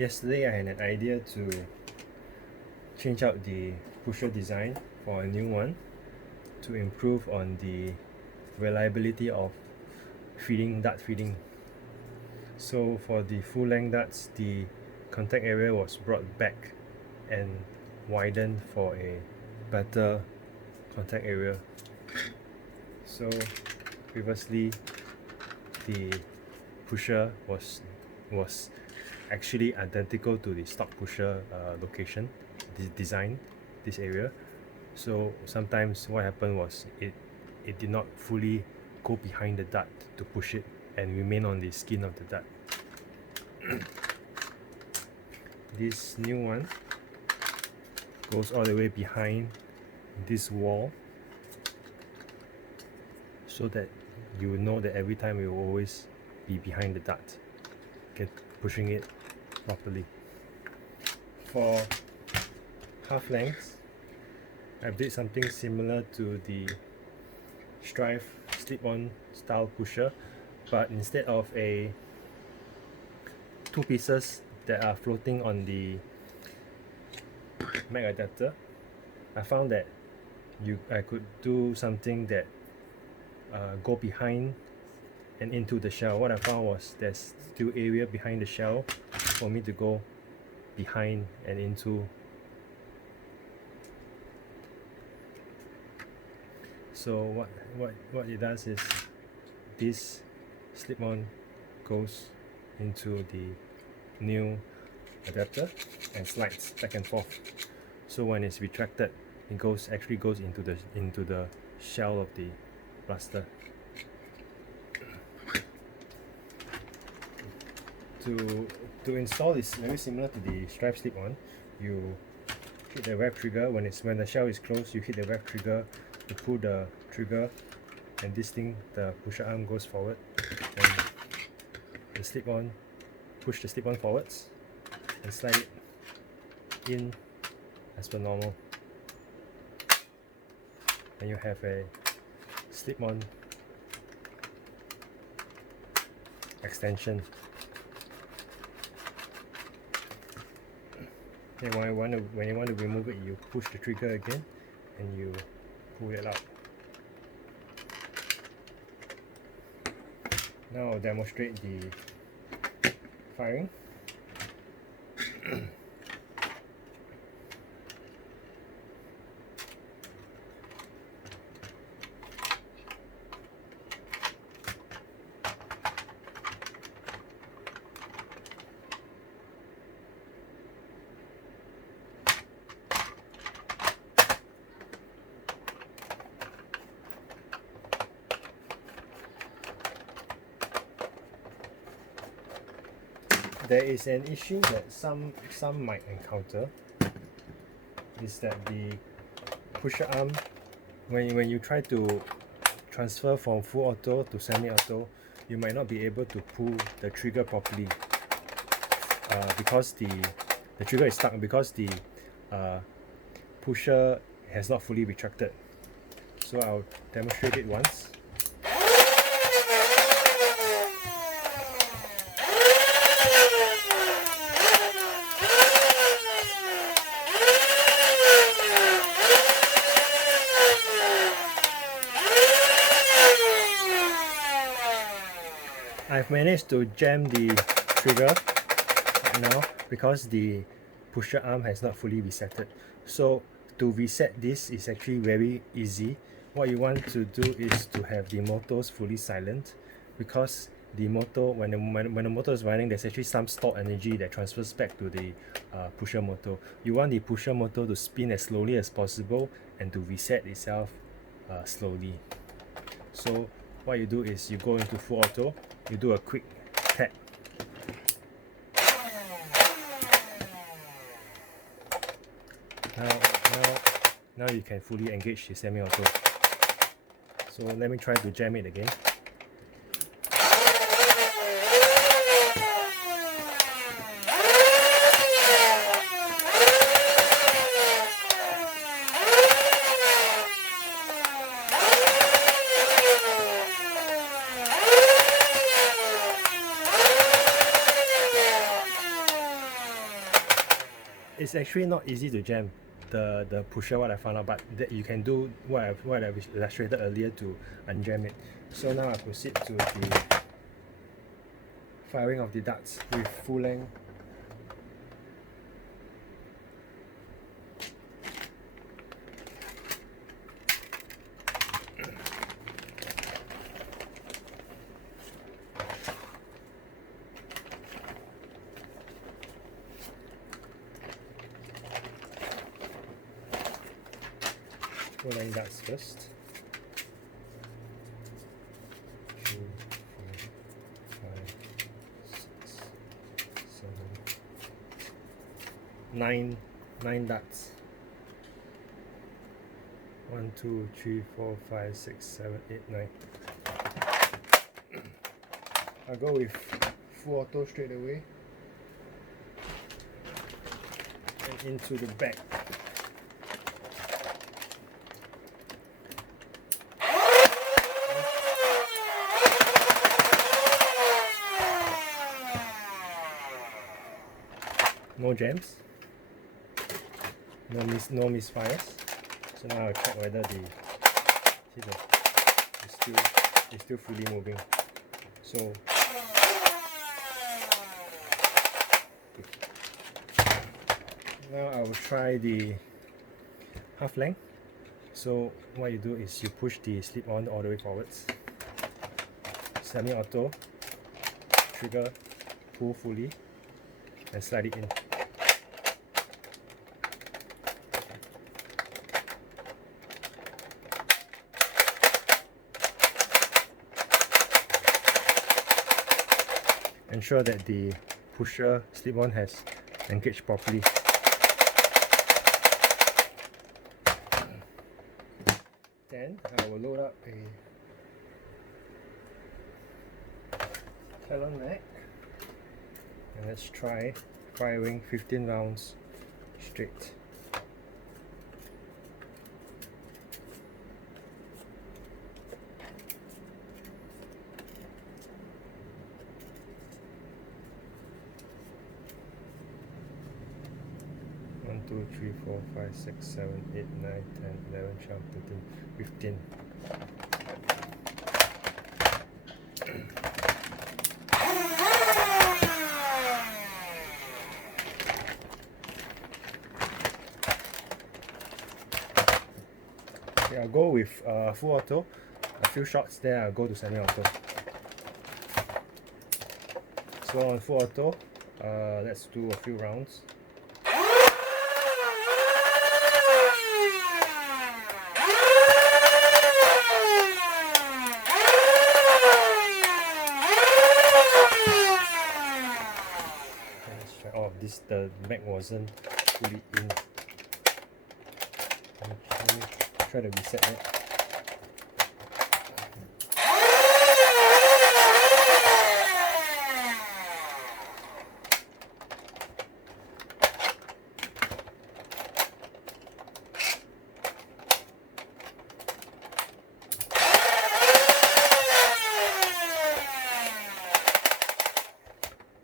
Yesterday I had an idea to change out the pusher design for a new one to improve on the reliability of dart feeding. So for the full length darts, the contact area was brought back and widened for a better contact area. So previously the pusher was actually identical to the stock pusher location, design, this area. So sometimes what happened was it did not fully go behind the dart to push it and remain on the skin of the dart. This new one goes all the way behind this wall, so that you know that every time it will always be behind the dart, pushing it properly. For half lengths, I did something similar to the stryfe slip-on style pusher, but instead of two pieces that are floating on the mag adapter, I found that I could do something that go behind and into the shell. What I found was there's still area behind the shell for me to go behind and into. So what it does is this slip-on goes into the new adapter and slides back and forth. So when it's retracted, it actually goes into the shell of the blaster. To install is very similar to the stryfe slip-on. You hit the rev trigger when the shell is closed. You hit the rev trigger to pull the trigger, and this thing, the pusher arm, goes forward, and the slip-on, push the slip-on forwards and slide it in as per normal, and you have a slip-on extension. And when you want to remove it, you push the trigger again and you pull it out. Now I'll demonstrate the firing. There is an issue that some might encounter, is that the pusher arm, when you try to transfer from full auto to semi-auto, you might not be able to pull the trigger properly because the trigger is stuck, because the pusher has not fully retracted. So I'll demonstrate it once. I've managed to jam the trigger right now because the pusher arm has not fully resetted. So to reset this is actually very easy. What you want to do is to have the motors fully silent, because the motor, when the motor is running, there's actually some stored energy that transfers back to the pusher motor. You want the pusher motor to spin as slowly as possible and to reset itself slowly. So what you do is you go into full auto, you do a quick tap. Now you can fully engage the semi-auto. So let me try to jam it again. it's actually not easy to jam the pusher, what I found out, but that you can do what I illustrated earlier to unjam it. So now I proceed to the firing of the darts with full length. Full length darts first. 2, 4, 5, 6, 7, 9 darts. 1, 2, 3, 4, 5, 6, 7, 8, 9. I'll go with full auto straight away and into the back. No jams, no misfires. So now I'll check whether it's still fully moving. So now I will try the half length. So what you do is you push the slip on all the way forwards. Semi-auto, trigger, pull fully, and slide it in. Ensure that the pusher slip-on has engaged properly. Then I will load up a Talon mag and let's try firing 15 rounds straight. One, 2, 3, 4, 5, 6, 7, 8, 9, 10, 11, 12, 13, 15. Okay, I'll go with full auto. A few shots there, I'll go to semi-auto. So on full auto, let's do a few rounds. Oh, the mag wasn't fully in. Let me try to reset it.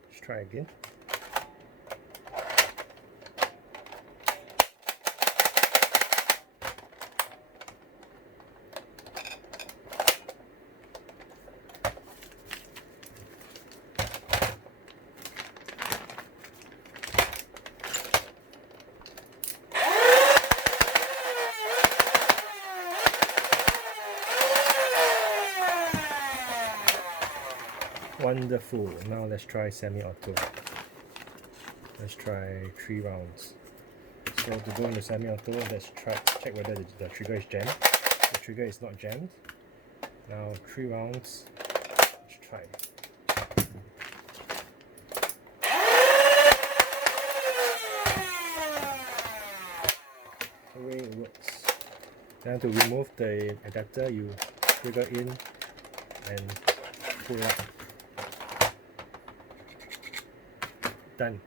Let's try again. Wonderful. Now let's try semi-auto. Let's try 3 rounds. So to go into semi-auto, let's check whether the trigger is jammed. The trigger is not jammed. Now 3 rounds. Let's try. The way it works. Then to remove the adapter, you trigger in and pull up. Done.